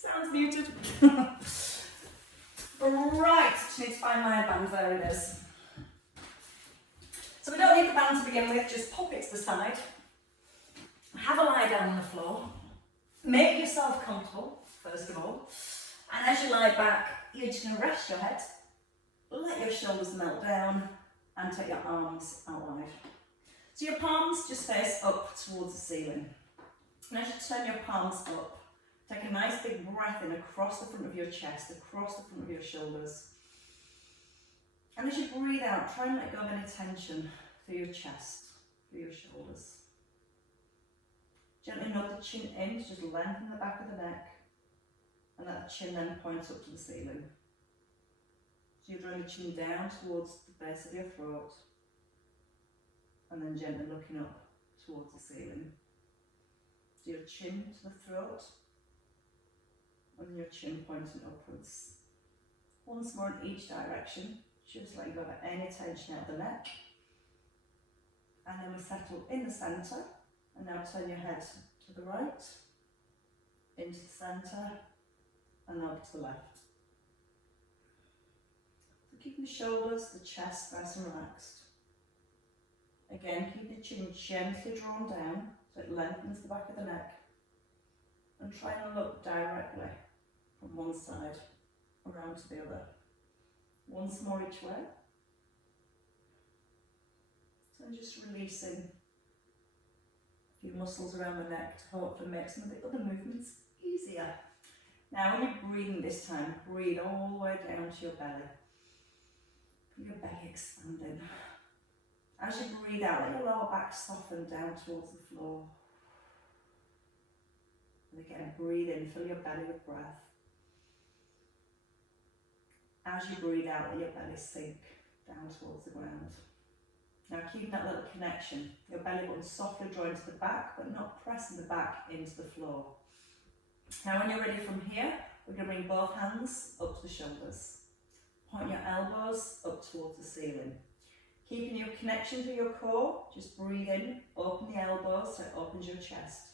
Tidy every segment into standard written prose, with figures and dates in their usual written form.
Sounds muted. Right, need to find my band. There it is. So we don't need the band to begin with, just pop it to the side. Have a lie down on the floor. Make yourself comfortable, first of all. And as you lie back, you're just going to rest your head, let your shoulders melt down, and take your arms out wide. So your palms just face up towards the ceiling. And as you turn your palms up, take a nice big breath in across the front of your chest, across the front of your shoulders. And as you breathe out, try and let go of any tension through your chest, through your shoulders. Gently nod the chin in, just lengthen the back of the neck, and let the chin then point up to the ceiling. So you're drawing the chin down towards the base of your throat, and then gently looking up towards the ceiling. So your chin to the throat, and your chin pointing upwards. Once more in each direction, just let go of any tension out of the neck. And then we settle in the centre, and now turn your head to the right, into the centre, and over to the left. So keeping the shoulders, the chest nice and relaxed. Again, keep the chin gently drawn down, so it lengthens the back of the neck. And try and look directly from one side around to the other. Once more each way. So just releasing a few muscles around the neck to hopefully make some of the other movements easier. Now when you're breathing this time, breathe all the way down to your belly. Feel your belly expanding. As you breathe out, let your lower back soften down towards the floor. And again, breathe in, fill your belly with breath. As you breathe out, let your belly sink down towards the ground. Now keep that little connection. Your belly button softly drawing to the back, but not pressing the back into the floor. Now when you're ready from here, we're going to bring both hands up to the shoulders. Point your elbows up towards the ceiling. Keeping your connection to your core, just breathe in, open the elbows so it opens your chest.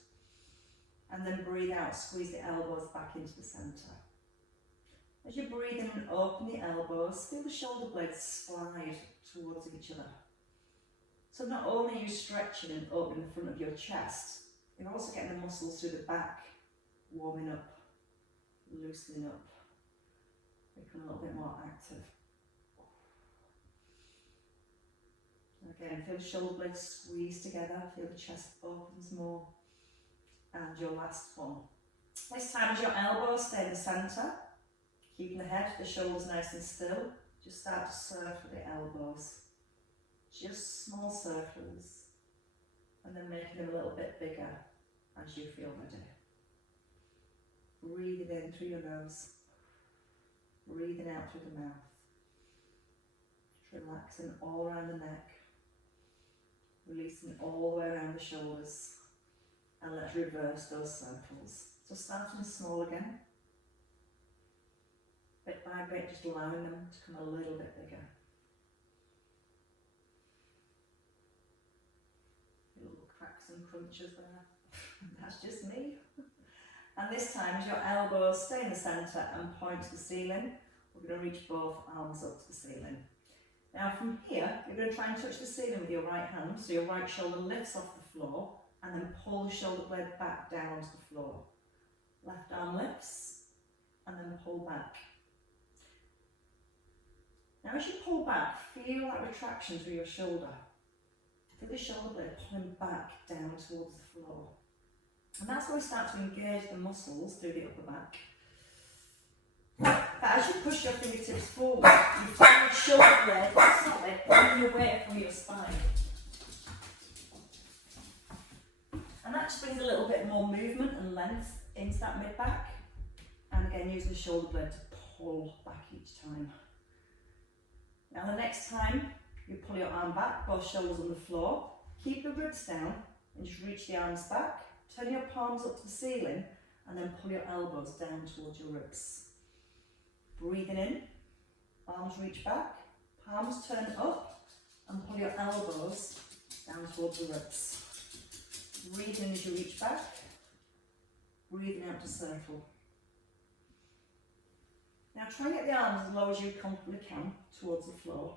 And then breathe out, squeeze the elbows back into the centre. As you breathe in and open the elbows, feel the shoulder blades slide towards each other. So not only are you stretching and opening the front of your chest, you're also getting the muscles through the back warming up, loosening up, becoming a little bit more active. Again, feel the shoulder blades squeeze together, feel the chest opens more. And your last one. This time as your elbows stay in the centre, keeping the head, the shoulders nice and still, just start to circle the elbows. Just small circles, and then making them a little bit bigger as you feel ready. Breathing in through your nose, breathing out through the mouth. Just relaxing all around the neck, releasing all the way around the shoulders. And let's reverse those circles. So starting small again, bit by bit, just allowing them to come a little bit bigger. Little cracks and crunches there. That's just me. And this time, as your elbows stay in the centre and point to the ceiling, we're going to reach both arms up to the ceiling. Now from here, you're going to try and touch the ceiling with your right hand, so your right shoulder lifts off the floor, and then pull the shoulder blade back down onto the floor. Left arm lifts, and then pull back. Now as you pull back, feel that retraction through your shoulder. Feel the shoulder blade pulling back down towards the floor. And that's where we start to engage the muscles through the upper back. But as you push your fingertips forward, you feel the shoulder blade solid, pulling away from your spine. And that just brings a little bit more movement and length into that mid-back. And again, using the shoulder blade to pull back each time. Now the next time, you pull your arm back, both shoulders on the floor, keep the ribs down, and just reach the arms back, turn your palms up to the ceiling, and then pull your elbows down towards your ribs. Breathing in, arms reach back, palms turn up, and pull your elbows down towards the ribs. Breathe in as you reach back, breathing out to circle. Now try and get the arms as low as you comfortably can towards the floor.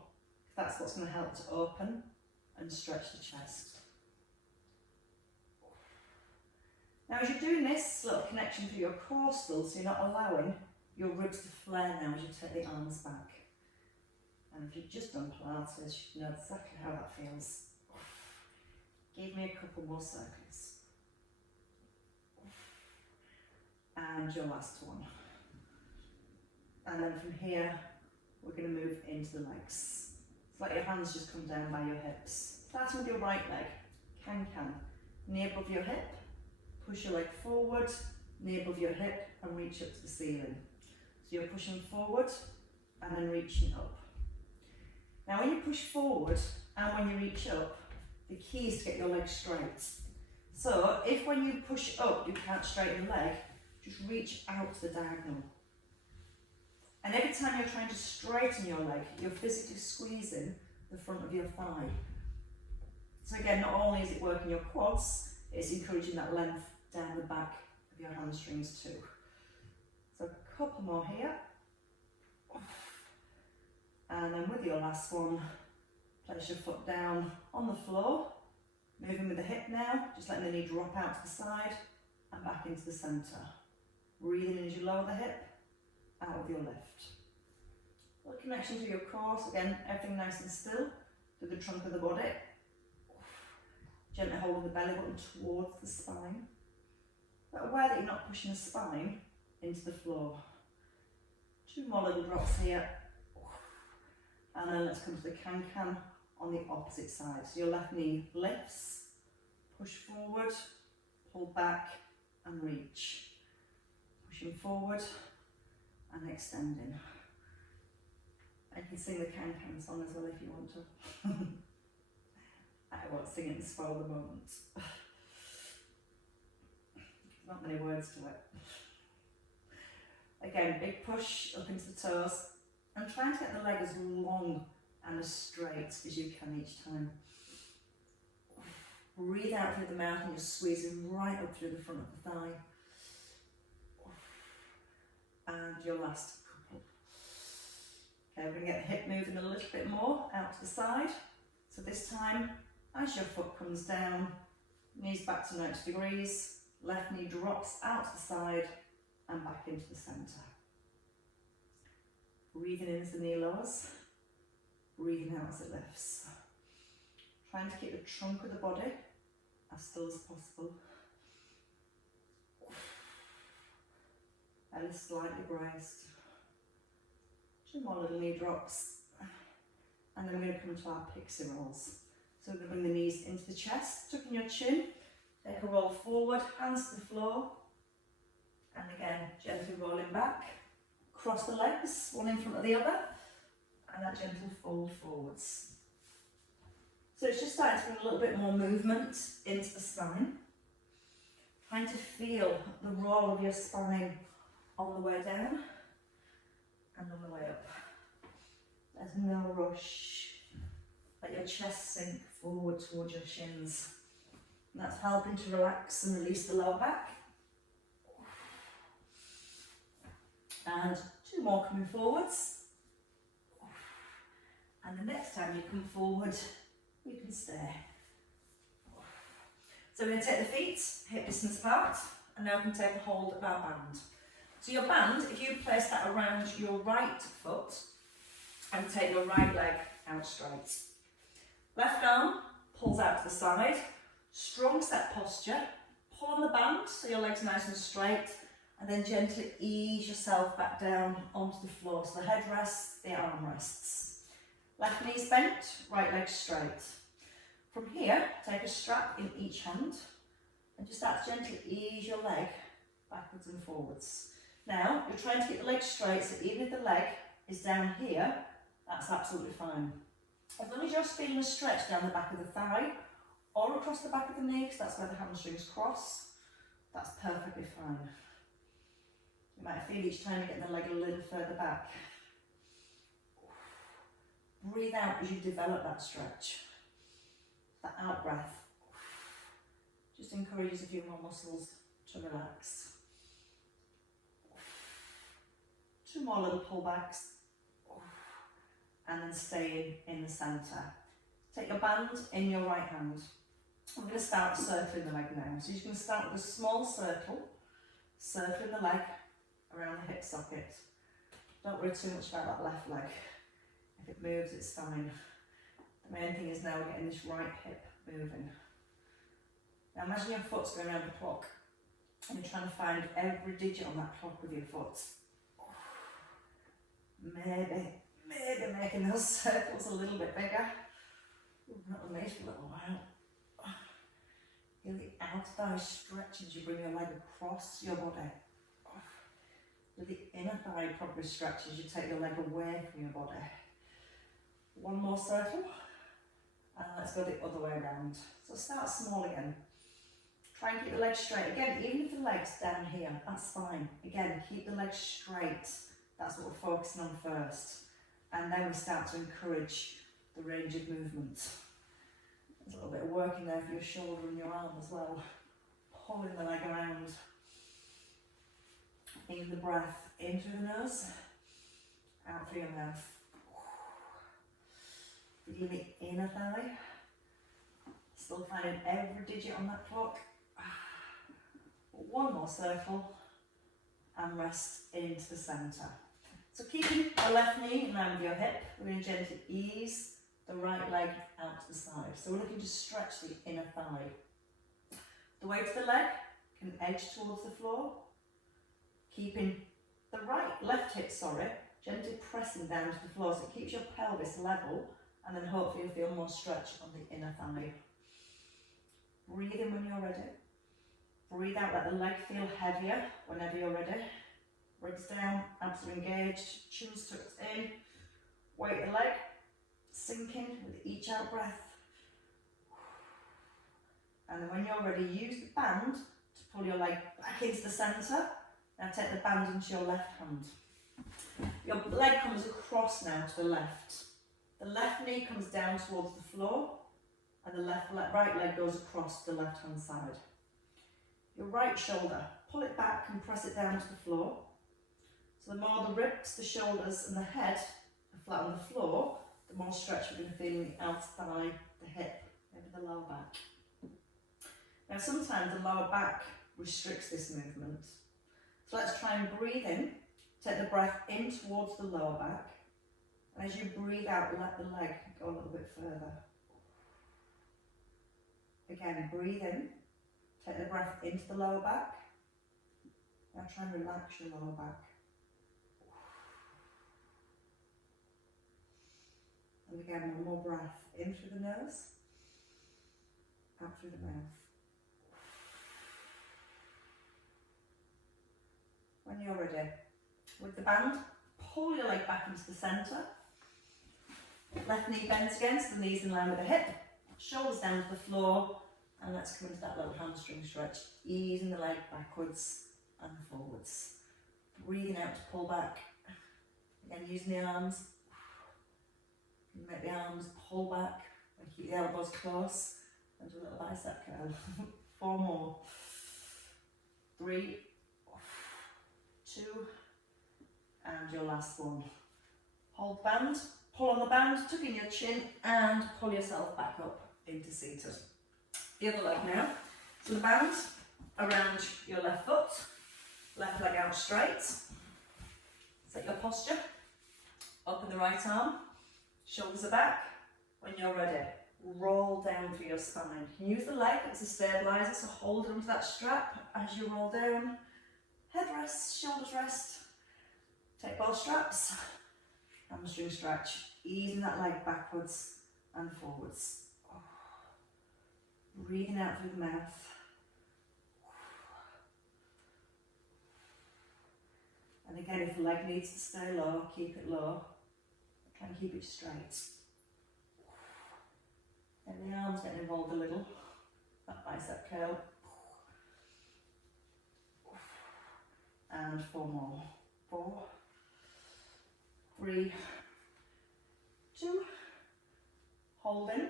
That's what's going to help to open and stretch the chest. Now as you're doing this, little connection to your core still, so you're not allowing your ribs to flare now as you take the arms back. And if you've just done Pilates, you know exactly how that feels. Give me a couple more circles. And your last one. And then from here, we're going to move into the legs. So let your hands just come down by your hips. Starting with your right leg, can. Knee above your hip, push your leg forward, knee above your hip, and reach up to the ceiling. So you're pushing forward and then reaching up. Now when you push forward and when you reach up, the key is to get your legs straight. So if when you push up you can't straighten the leg, just reach out to the diagonal. And every time you're trying to straighten your leg, you're physically squeezing the front of your thigh. So again, not only is it working your quads, it's encouraging that length down the back of your hamstrings too. So a couple more here. And then with your last one, place your foot down on the floor, moving with the hip now, just letting the knee drop out to the side and back into the centre. Breathing in as you lower the hip, out of your lift. Little connection to your core, so again, everything nice and still, to the trunk of the body. Gently holding the belly button towards the spine, but aware that you're not pushing the spine into the floor. 2 more little drops here. And then let's come to the can on the opposite side. So your left knee lifts, push forward, pull back and reach. Pushing forward and extending. I can sing the can song as well if you want to. I won't sing it and spoil the moment. There's not many words to it. Again, big push up into the toes. And trying to get the leg as long and as straight as you can each time. Breathe out through the mouth and you're squeezing right up through the front of the thigh. And your last couple. Okay, we're going to get the hip moving a little bit more out to the side. So this time, as your foot comes down, knees back to 90 degrees, left knee drops out to the side and back into the centre. Breathing in as the knee lowers, breathing out as it lifts. Trying to keep the trunk of the body as still as possible. Belly slightly braced. 2 more little knee drops. And then we're going to come to our pixie rolls. So we're going to bring the knees into the chest, tucking your chin. Take a roll forward, hands to the floor. And again, gently rolling back. Cross the legs, one in front of the other, and that gentle fold forwards. So it's just starting to bring a little bit more movement into the spine. Trying to feel the roll of your spine on the way down and on the way up. There's no rush. Let your chest sink forward towards your shins. And that's helping to relax and release the lower back. And 2 more coming forwards. And the next time you come forward, you can stay. So we're going to take the feet hip distance apart, and now we can take a hold of our band. So your band, if you place that around your right foot, and take your right leg out straight. Left arm pulls out to the side, strong set posture, pull on the band so your leg's nice and straight, and then gently ease yourself back down onto the floor. So the head rests, the arm rests. Left knee's bent, right leg straight. From here, take a strap in each hand and just start to gently ease your leg backwards and forwards. Now, you're trying to keep the leg straight, so even if the leg is down here, that's absolutely fine. As long as you're feeling a stretch down the back of the thigh or across the back of the knee, because that's where the hamstrings cross, that's perfectly fine. You might feel each time you're getting the leg a little further back. Breathe out as you develop that stretch. That out breath just encourages a few more muscles to relax. 2 more little pullbacks. And then staying in the centre. Take your band in your right hand. I'm going to start circling the leg now. So you're going to start with a small circle, circling the leg around the hip socket. Don't worry too much about that left leg. If it moves, it's fine. The main thing is now we're getting this right hip moving. Now imagine your foot's going around the clock and you're trying to find every digit on that clock with your foot. Maybe making those circles a little bit bigger. Not me for a little while. Feel the outer thigh stretch as you bring your leg across your body. Feel the inner thigh probably stretch as you take your leg away from your body. One more circle. And let's go the other way around. So start small again. Try and keep the legs straight. Again, even if the leg's down here, that's fine. Again, keep the legs straight. That's what we're focusing on first. And then we start to encourage the range of movement. There's a little bit of work in there for your shoulder and your arm as well. Pulling the leg around. In the breath, in through the nose, out through your mouth. Feeling the inner thigh. Still finding every digit on that clock. One more circle and rest into the centre. So keeping the left knee in line with your hip, we're going to gently ease the right leg out to the side. So we're looking to stretch the inner thigh. The weight of the leg can edge towards the floor, keeping the left hip, gently pressing down to the floor so it keeps your pelvis level, and then hopefully you'll feel more stretch on the inner thigh. Breathe in when you're ready. Breathe out, let the leg feel heavier whenever you're ready. Ribs down, abs are engaged, chin's tucked in. Weight the leg, sinking with each out breath. And then when you're ready, use the band to pull your leg back into the centre. Now take the band into your left hand. Your leg comes across now to the left. The left knee comes down towards the floor, and the right leg goes across the left hand side. Your right shoulder, pull it back and press it down to the floor. So the more the ribs, the shoulders and the head are flat on the floor, the more stretch we're going to feel in the outer thigh, the hip, maybe the lower back. Now sometimes the lower back restricts this movement. So let's try and breathe in, take the breath in towards the lower back, and as you breathe out, let the leg go a little bit further. Again, breathe in, take the breath into the lower back. Now try and relax your lower back. And again, one more breath, in through the nose, out through the mouth. When you're ready, with the band, pull your leg back into the centre. Left knee bends again, so the knee's in line with the hip. Shoulders down to the floor, and let's come into that little hamstring stretch. Easing the leg backwards and forwards. Breathing out to pull back. Again, using the arms. You make the arms pull back and keep the elbows close. And do a little bicep curl. 4 more. 3, 2, and your last one. Hold band, pull on the band, tuck in your chin, and pull yourself back up into seated. The other leg now. So the band around your left foot, left leg out straight. Set your posture. Open the right arm, shoulders are back. When you're ready, roll down through your spine. You can use the leg as a stabiliser, so hold onto that strap as you roll down. Head rests, shoulders rest. Take both straps, hamstring stretch, easing that leg backwards and forwards. Breathing out through the mouth. And again, if the leg needs to stay low, keep it low. Try and keep it straight. And the arms get involved a little. That bicep curl. And 4 more. 4, 3, 2. Hold in.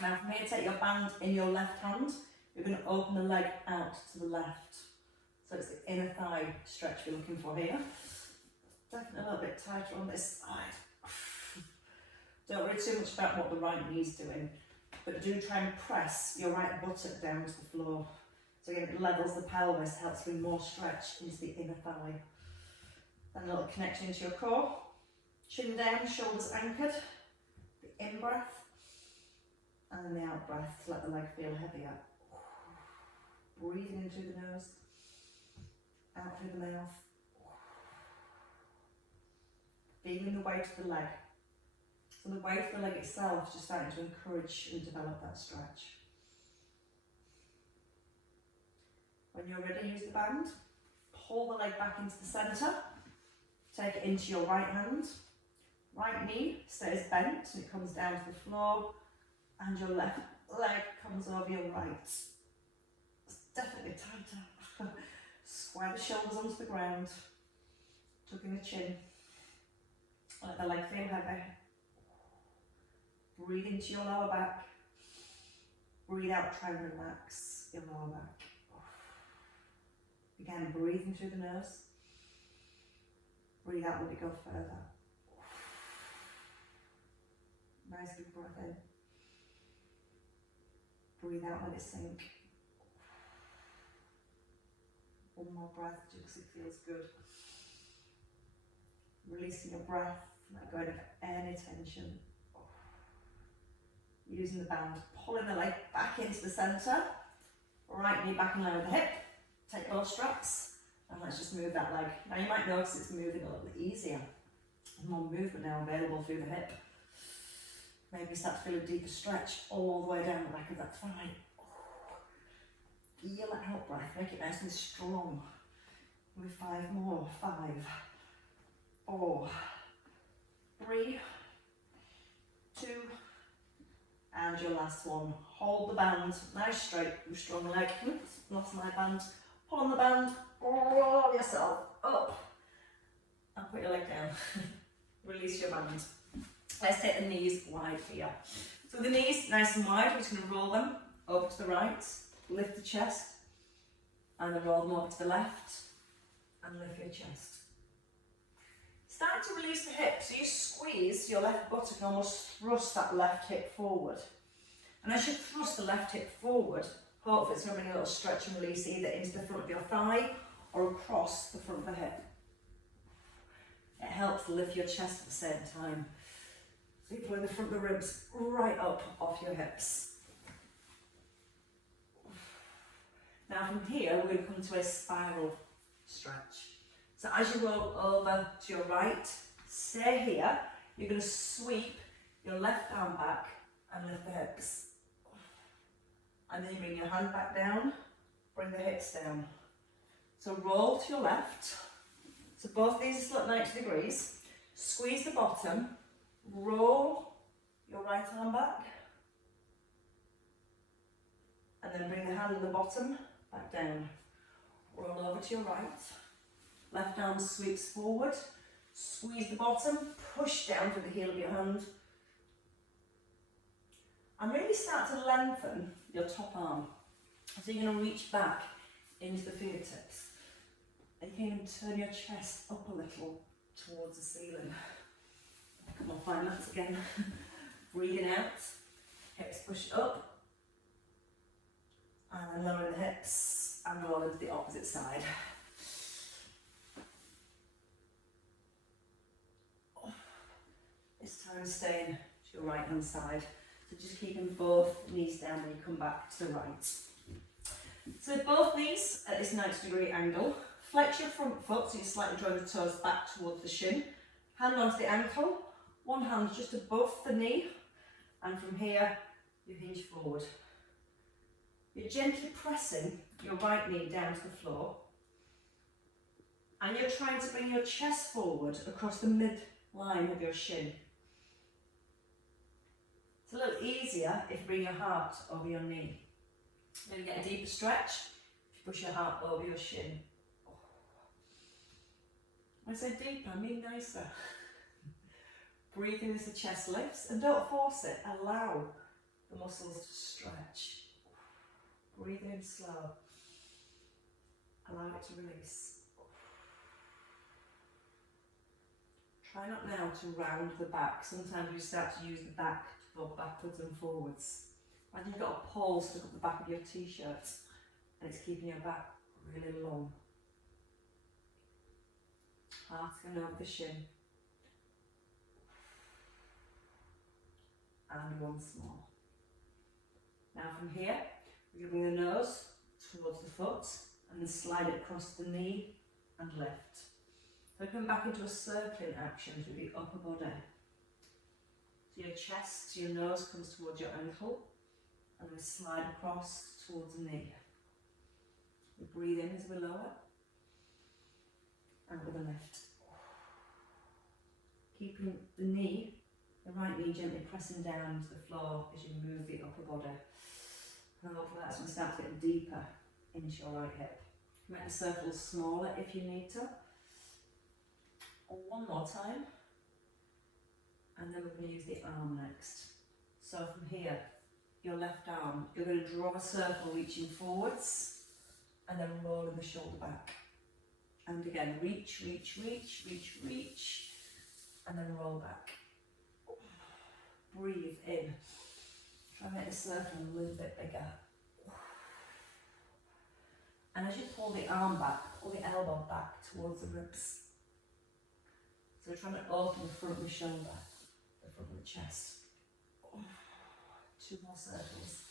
Now from here, take your band in your left hand. You're going to open the leg out to the left. So it's the inner thigh stretch we're looking for here. Definitely a little bit tighter on this side. Don't worry too much about what the right knee's doing, but do try and press your right buttock down to the floor. So again, it levels the pelvis, helps bring more stretch into the inner thigh. Then a little connection into your core. Chin down, shoulders anchored. The in breath. And then the out breath to let the leg feel heavier. Breathing in through the nose. Out through the mouth. Feeling the weight of the leg. So the weight of the leg itself is just starting to encourage and develop that stretch. When you're ready, use the band. Pull the leg back into the centre. Take it into your right hand. Right knee stays bent and it comes down to the floor. And your left leg comes over your right. It's definitely tighter. Square the shoulders onto the ground. Tucking the chin. Let the leg feel heavy. Breathe into your lower back. Breathe out, try and relax your lower back. Again, breathing through the nose. Breathe out, let it go further. Nice big breath in. Breathe out, let it sink. One more breath, just because it feels good. Releasing your breath, let go of any tension. Using the band, pulling the leg back into the centre. Right knee back in line with the hip. Take both straps and let's just move that leg. Now you might notice it's moving a little bit easier. More movement now available through the hip. Maybe start to feel a deeper stretch all the way down the back of that thigh. Feel that out breath, make it nice and strong. With 5 more. 5, 4, 3, 2, and your last one. Hold the band, nice straight, strong leg. Oops, lost my band. Pull on the band, roll yourself up, and put your leg down. Release your band. Let's take the knees wide here. So the knees nice and wide, we're just going to roll them over to the right, lift the chest, and then roll them over to the left, and lift your chest. Start to release the hips, so you squeeze your left buttock and almost thrust that left hip forward. And as you thrust the left hip forward, hopefully it's going to bring a little stretch and release either into the front of your thigh or across the front of the hip. It helps lift your chest at the same time. So you pull the front of the ribs right up off your hips. Now from here, we're going to come to a spiral stretch. So as you roll over to your right, stay here. You're going to sweep your left arm back and lift the hips. And then you bring your hand back down, bring the hips down. So roll to your left. So both these are still at 90 degrees. Squeeze the bottom, roll your right arm back. And then bring the hand on the bottom back down. Roll over to your right. Left arm sweeps forward. Squeeze the bottom, push down to the heel of your hand. And really start to lengthen your top arm. So you're going to reach back into the fingertips. And you can even turn your chest up a little towards the ceiling. Come on, find that again. Breathing out, hips push up. And then lowering the hips and roll into the opposite side. This time staying to your right hand side. So just keeping both knees down when you come back to the right. So with both knees at this 90-degree angle, flex your front foot so you slightly draw the toes back towards the shin. Hand onto the ankle, one hand just above the knee, and from here you hinge forward. You're gently pressing your right knee down to the floor, and you're trying to bring your chest forward across the midline of your shin. It's a little easier if you bring your heart over your knee. You're going to get a deeper stretch if you push your heart over your shin. When I say deeper, I mean nicer. Breathe in as the chest lifts, and don't force it, allow the muscles to stretch. Breathe in slow. Allow it to release. Try not now to round the back. Sometimes you start to use the back to go backwards and forwards. Imagine you've got a pole stuck up the back of your t-shirt and it's keeping your back really long. Heart going over the shin. And once more. Now from here, we're going to bring the nose towards the foot and then slide it across the knee and lift. So come back into a circling action through the upper body. So your chest, so your nose comes towards your ankle and we slide across towards the knee. We breathe in as we lower and with a lift. Keeping the knee, the right knee gently pressing down to the floor as you move the upper body. And hopefully that's going to start to get deeper into your right hip. Make the circles smaller if you need to. One more time. And then we're going to use the arm next. So from here, your left arm, you're going to draw a circle reaching forwards and then rolling the shoulder back. And again, reach, reach, reach, reach, reach, and then roll back. Breathe in. Try and make the circle a little bit bigger. And as you pull the arm back, pull the elbow back towards the ribs. So we're trying to open the front of the shoulder, the front of the chest. 2 more circles.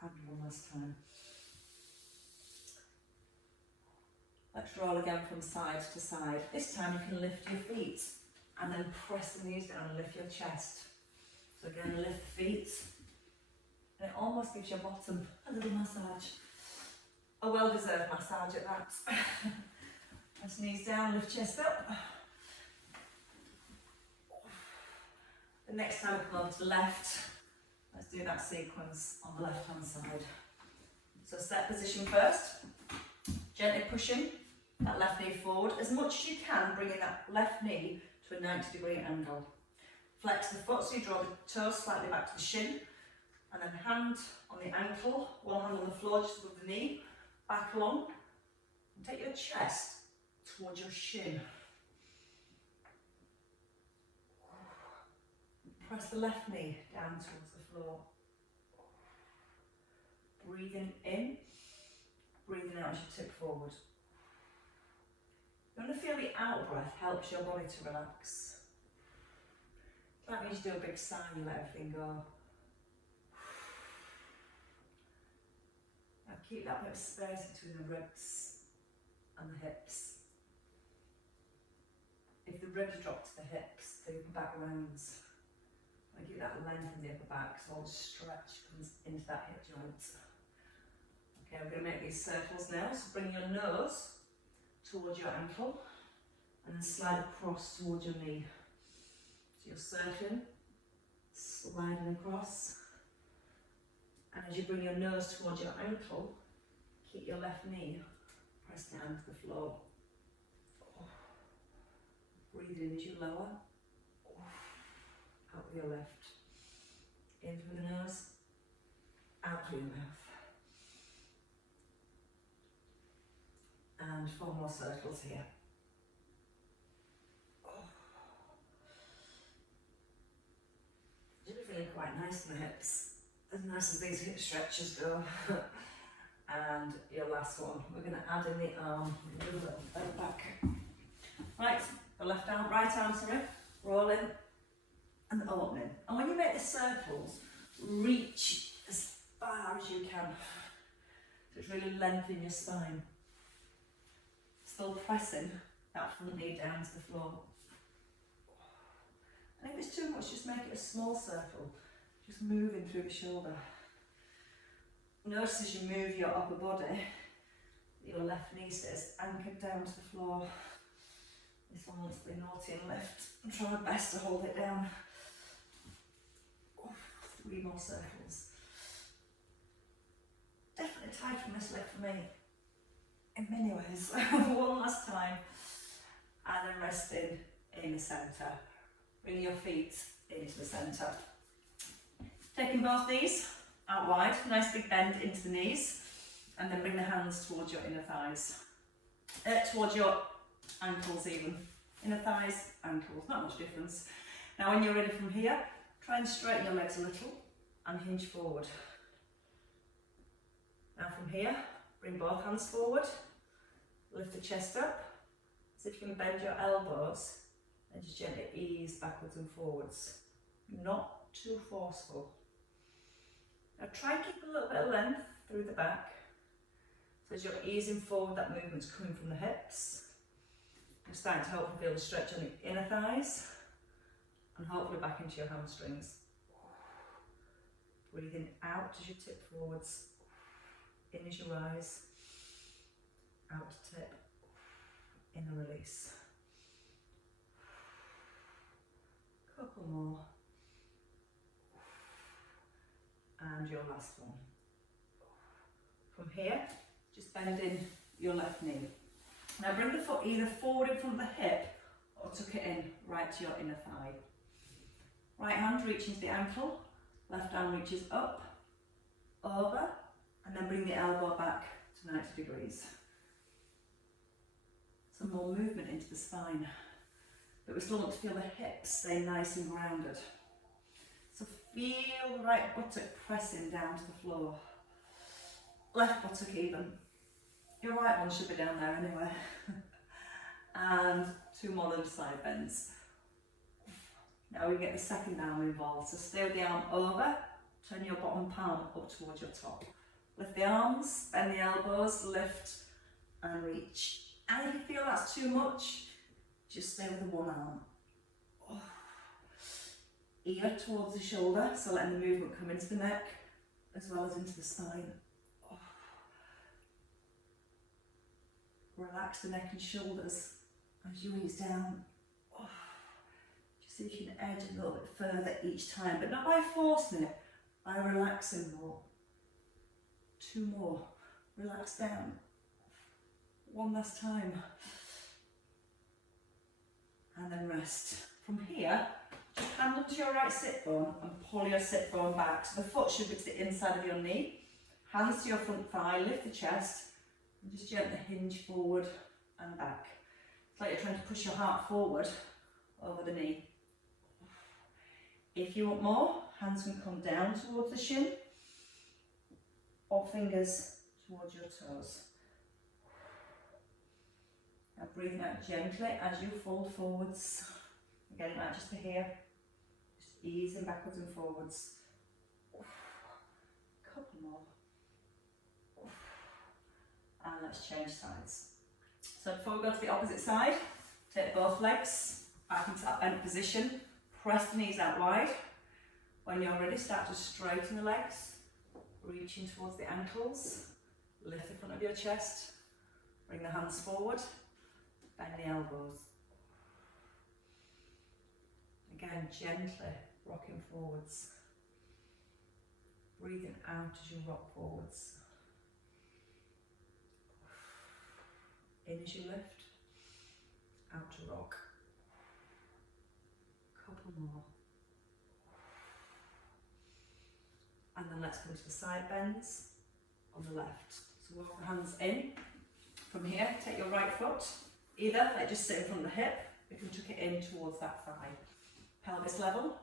And one last time. Let's roll again from side to side. This time you can lift your feet and then press the knees down and lift your chest. So again, lift the feet. And it almost gives your bottom a little massage. A well-deserved massage at that. Press knees down, lift chest up. The next time we come over to the left, let's do that sequence on the left hand side. So set position first, gently pushing that left knee forward as much as you can, bringing that left knee to a 90-degree angle. Flex the foot so you draw the toes slightly back to the shin, and then hand on the ankle, one hand on the floor just above the knee, back along, and take your chest towards your shin. Press the left knee down towards the floor. Breathing in, breathing out as you tip forward. You want to feel the out breath helps your body to relax. That means you do a big sigh and you let everything go. Now keep that bit of space between the ribs and the hips. If the ribs drop to the hips, the back rounds. I give that length in the upper back, so all the stretch comes into that hip joint. Okay, we're going to make these circles now. So bring your nose towards your ankle and then slide across towards your knee. So you're circling, sliding across. And as you bring your nose towards your ankle, keep your left knee pressed down to the floor. Breathe in as you lower. Out with your left. In through the nose, out through your mouth. And 4 more circles here. You'll be feeling quite nice in the hips. As nice as these hip stretches go. And your last one, we're going to add in the arm, move it back. Right, the left arm, right arm, sorry, roll in and opening. And when you make the circles, reach as far as you can. So it's really lengthening your spine. Still pressing that front knee down to the floor. And if it's too much, just make it a small circle. Just moving through the shoulder. Notice as you move your upper body, your left knee stays anchored down to the floor. This one wants to be naughty and lift. And try my best to hold it down. 3 more circles. Definitely tight from this leg for me. In many ways. One last time. And then resting in the centre. Bring your feet into the centre. Taking both knees out wide, nice big bend into the knees, and then bring the hands towards your inner thighs, towards your ankles even. Inner thighs, ankles, not much difference. Now when you're ready from here, try and straighten your legs a little and hinge forward. Now from here, bring both hands forward, lift the chest up, so if you can bend your elbows and just gently ease backwards and forwards. Not too forceful. Now try and keep a little bit of length through the back. So as you're easing forward, that movement's coming from the hips. You're starting to hopefully feel the stretch on the inner thighs and hopefully back into your hamstrings. Breathing out as you tip forwards, in as you rise, out to tip, in a release. Couple more. And your last one. From here, just bend in your left knee. Now bring the foot either forward in front of the hip or tuck it in right to your inner thigh. Right hand reaches the ankle, left arm reaches up, over, and then bring the elbow back to 90 degrees. Some more movement into the spine, but we still want to feel the hips stay nice and grounded. So feel the right buttock pressing down to the floor. Left buttock even. Your right one should be down there anyway. And 2 more little side bends. Now we get the second arm involved. So stay with the arm over, turn your bottom palm up towards your top. Lift the arms, bend the elbows, lift and reach. And if you feel that's too much, just stay with the one arm. Ear towards the shoulder, so letting the movement come into the neck as well as into the spine. Relax the neck and shoulders as you ease down. Just see if you can edge a little bit further each time, but not by forcing it, by relaxing more. 2 more. Relax down. 1 last time. And then rest. From here, just hand onto your right sit bone and pull your sit bone back. So the foot should be to the inside of your knee. Hands to your front thigh, lift the chest, and just gently hinge forward and back. It's like you're trying to push your heart forward over the knee. If you want more, hands can come down towards the shin, or fingers towards your toes. Now breathing out gently as you fold forwards. Again, it might just be here. Just easing backwards and forwards. Couple more. And let's change sides. So before we go to the opposite side, take both legs back into that bent position. Press the knees out wide. When you're ready, start to straighten the legs. Reaching towards the ankles. Lift the front of your chest. Bring the hands forward. Bend the elbows. Again, gently rocking forwards. Breathing out as you rock forwards. In as you lift, out to rock. Couple more. And then let's come to the side bends on the left. So walk the hands in. From here, take your right foot. Either let it just sit in front of the hip, you can tuck it in towards that thigh. Pelvis level,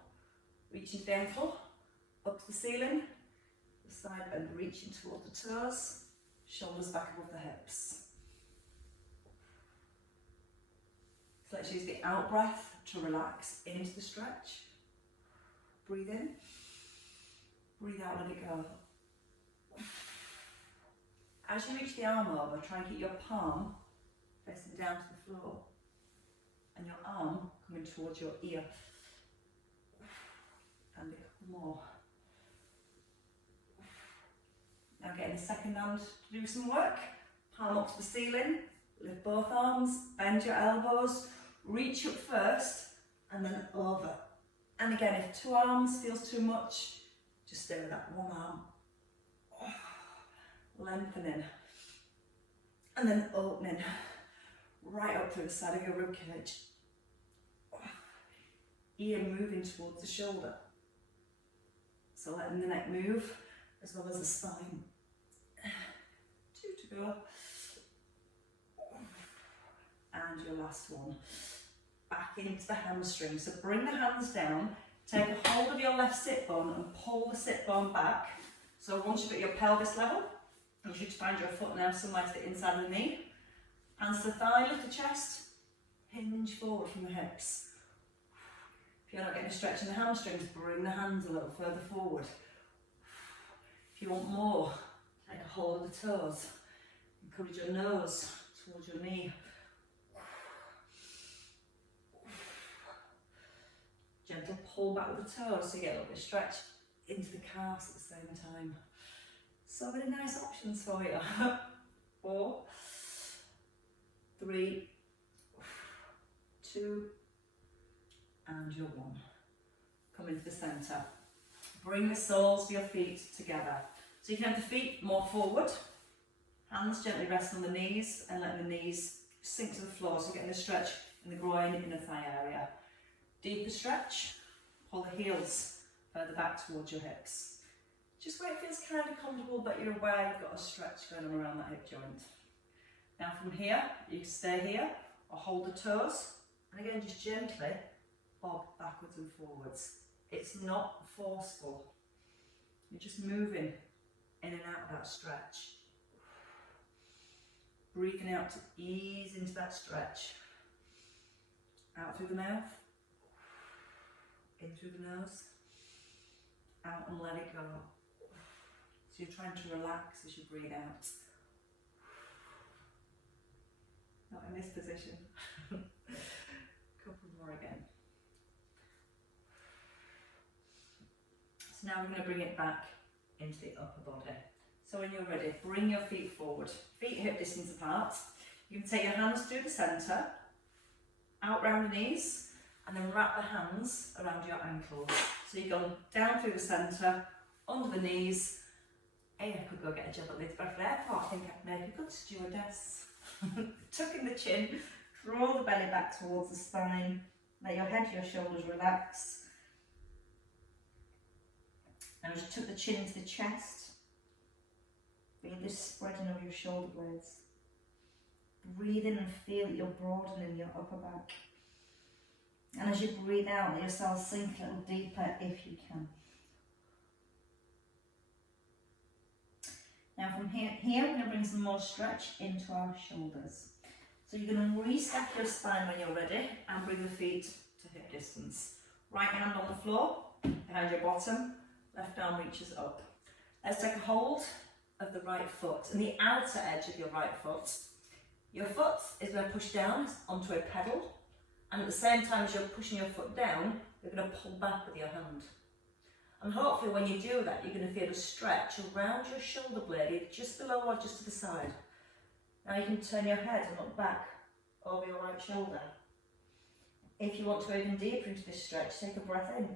reaching to the ankle, up to the ceiling, the side bend reaching towards the toes, shoulders back above the hips. So let's use the out breath to relax into the stretch. Breathe in, breathe out, let it go. As you reach the arm over, try and keep your palm facing down to the floor and your arm coming towards your ear. And a couple more. Now getting the second hand to do some work. Palm up to the ceiling, lift both arms, bend your elbows, reach up first and then over. And again, if 2 arms feels too much, just stay with that 1 arm. Lengthening and then opening right up through the side of your rib cage. Ear moving towards the shoulder. So letting the neck move as well as the spine. 2 to go. And and your last one. Back into the hamstring. So bring the hands down, take a hold of your left sit bone and pull the sit bone back. So once you've got your pelvis level, you should find your foot now somewhere to the inside of the knee. Hands to the thigh, lift the chest, hinge forward from the hips. If you're not getting a stretch in the hamstrings, bring the hands a little further forward. If you want more, take a hold of the toes. Encourage your nose towards your knee. Gentle pull back with the toes so you get a little bit of stretch into the calves at the same time. So many nice options for you. 4, 3, 2, and your 1. Come into the centre. Bring the soles of your feet together. So you can have the feet more forward. Hands gently rest on the knees and let the knees sink to the floor so you're getting a stretch in the groin, inner thigh area. Deeper stretch. Pull the heels further back towards your hips. Just where it feels kind of comfortable but you're aware you've got a stretch going on around that hip joint. Now from here, you can stay here or hold the toes. And again, just gently bob backwards and forwards. It's not forceful. You're just moving in and out of that stretch. Breathing out to ease into that stretch. Out through the mouth. In through the nose. Out and let it go. So you're trying to relax as you breathe out. Not in this position. Couple more again. So now we're going to bring it back into the upper body. So when you're ready, bring your feet forward. Feet hip distance apart. You can take your hands through the centre, out round the knees, and then wrap the hands around your ankles. So you're going down through the centre, under the knees. Hey, I could go get a job at Lidsborough Airport. I think I'd make a good stewardess. Tuck in the chin, draw the belly back towards the spine. Let your head, your shoulders relax. Now just tuck the chin into the chest. Feel this spreading of your shoulder blades. Breathe in and feel that you're broadening your upper back. And as you breathe out, let yourself sink a little deeper if you can. Now from here we're going to bring some more stretch into our shoulders. So you're going to re-stack your spine when you're ready and bring the feet to hip distance. Right hand on the floor, behind your bottom, left arm reaches up. Let's take a hold of the right foot and the outer edge of your right foot. Your foot is going to push down onto a pedal, and at the same time as you're pushing your foot down, you're going to pull back with your hand. And hopefully when you do that, you're going to feel a stretch around your shoulder blade, just below or just to the side. Now you can turn your head and look back over your right shoulder. If you want to go even deeper into this stretch, take a breath in.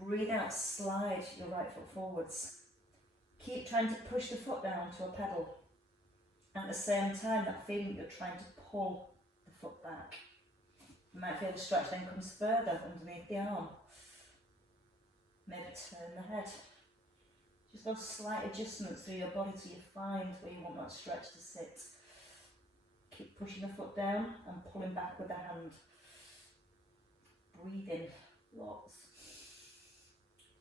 Breathe out, slide your right foot forwards. Keep trying to push the foot down to a pedal. And at the same time, that feeling you're trying to pull the foot back. You might feel the stretch then comes further underneath the arm. Maybe turn the head. Just those slight adjustments through your body till you find where you want that stretch to sit. Keep pushing the foot down and pulling back with the hand. Breathe in lots.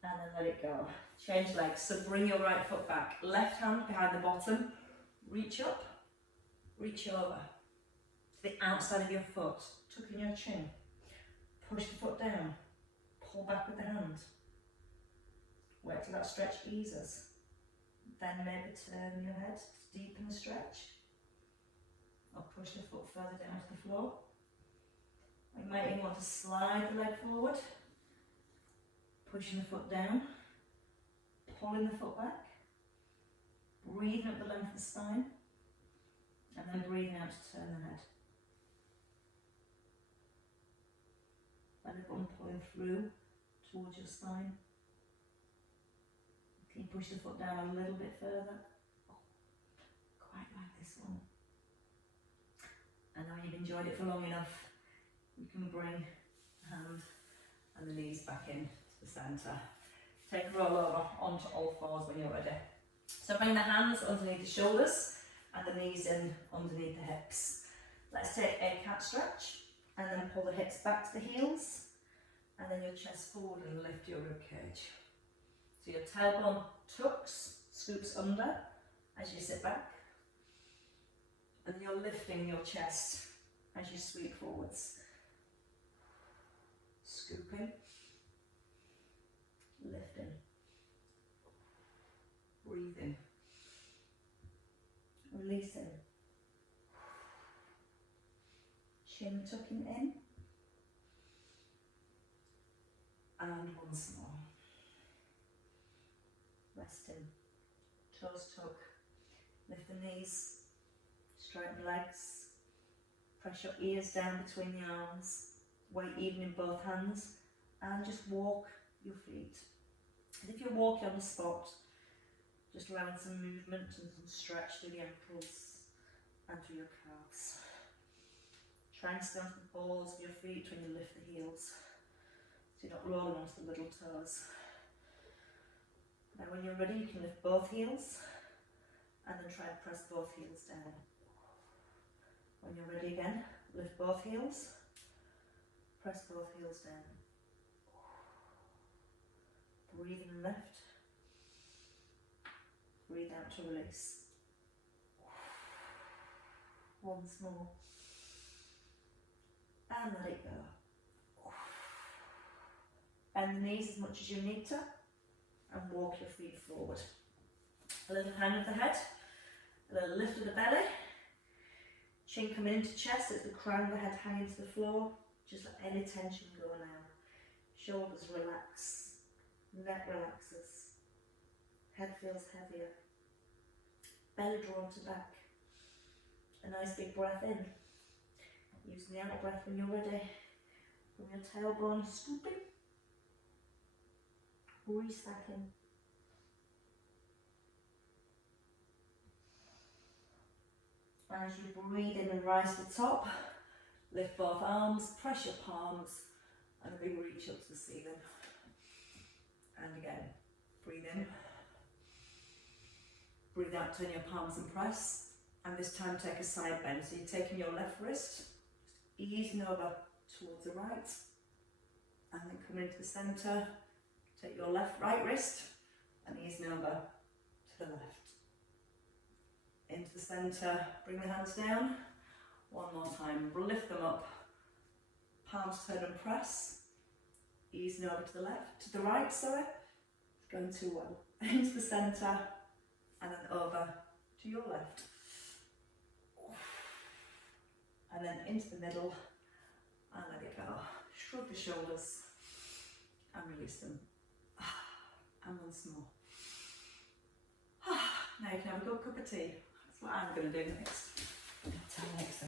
And then let it go. Change legs. So bring your right foot back. Left hand behind the bottom. Reach up. Reach over. To the outside of your foot. Tuck in your chin. Push the foot down. Pull back with the hand. Wait till that stretch eases. Then maybe turn your head to deepen the stretch. Or push the foot further down to the floor. You might even want to slide the leg forward. Pushing the foot down. Pulling the foot back. Breathing up the length of the spine. And then breathing out to turn the head. Belly button pulling through towards your spine. Can you push the foot down a little bit further? Oh, quite like this one. And now you've enjoyed it for long enough, you can bring the hand and the knees back in to the centre. Take a roll over onto all fours when you're ready. So bring the hands underneath the shoulders and the knees in underneath the hips. Let's take a cat stretch and then pull the hips back to the heels and then your chest forward and lift your rib cage. So your tailbone tucks, scoops under as you sit back, and you're lifting your chest as you sweep forwards. Scooping, lifting, breathing, releasing, chin tucking in, and once more. Resting, toes tuck, lift the knees, straighten legs, press your ears down between the arms, weight even in both hands, and just walk your feet. And if you're walking on the spot, just allow some movement and some stretch through the ankles and through your calves. Try and stay onto the balls of your feet when you lift the heels, so you're not rolling onto the little toes. Now when you're ready, you can lift both heels and then try and press both heels down. When you're ready again, lift both heels, press both heels down. Breathe in and lift. Breathe out to release. Once more. And let it go. Bend the knees as much as you need to and walk your feet forward. A little hang of the head, a little lift of the belly, chin coming into chest as the crown of the head hanging to the floor. Just let any tension go now. Shoulders relax, neck relaxes, head feels heavier, belly drawn to back. A nice big breath in. Using the out breath when you're ready. From your tailbone scooping, restacking. As you breathe in and rise to the top, lift both arms, press your palms, and a big reach up to the ceiling. And again, breathe in. Breathe out, turn your palms and press. And this time take a side bend. So you're taking your left wrist, easing over towards the right, and then coming into the centre. Take your right wrist and easing over to the left. Into the centre, bring the hands down. One more time, lift them up. Palms turn and press. Easing over to the left, to the right, sorry. It's going too well. Into the centre and then over to your left. And then into the middle and let it go. Shrug the shoulders and release them. And once more. Now you can have a good cup of tea. That's what I'm going to do next.